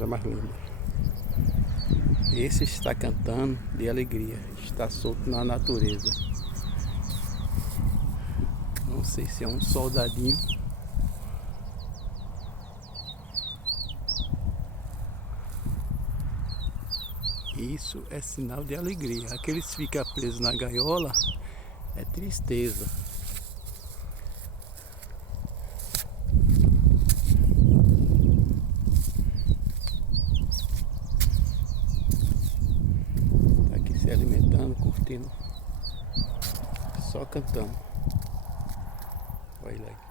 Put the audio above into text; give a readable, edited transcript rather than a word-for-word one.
Coisa mais linda. Esse está cantando de alegria, está solto na natureza. Não sei se é um soldadinho. Isso é sinal de alegria. Aqueles que ficam presos na gaiola é tristeza. Tá aqui se alimentando, curtindo, só cantando. Olha lá.